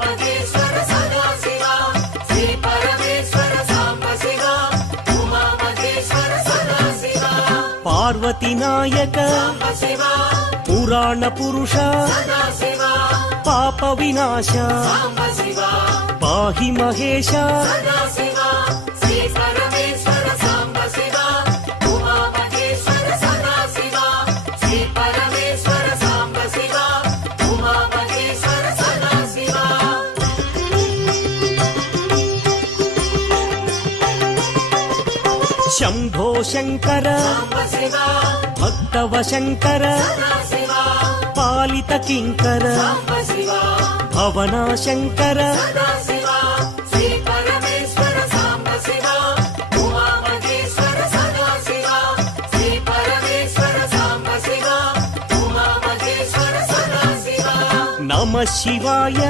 మహేశ్వర సదాశివ శ్రీ పరమేశ్వర సాంబ శివ ఉమా మహేశ్వర సదాశివ పార్వతి నాయక సాంబ శివ పురాణ పురుష సదాశివ పాప వినాశ సాంబ శివ పాహి మహేశ సదాశివ శ్రీ పరమేశ్వర సాంబ శివ ఉమా మహేశ్వర సదాశివ శ్రీ పరమేశ్వర సాంబ శివ ఉమా మహేశ్వర సదాశివ శంభో శంకర సాంబ శివ భక్తవ శంకర సదాశివ పాలిత కింకర సాంబ శివ భవన శంకర సదాశివ శ్రీ పరమేశ్వర సాంబ శివ ఉమా మహేశ్వర సదాశివ శ్రీ పరమేశ్వర సాంబ శివ ఉమా మహేశ్వర సదాశివ నమ శివాయ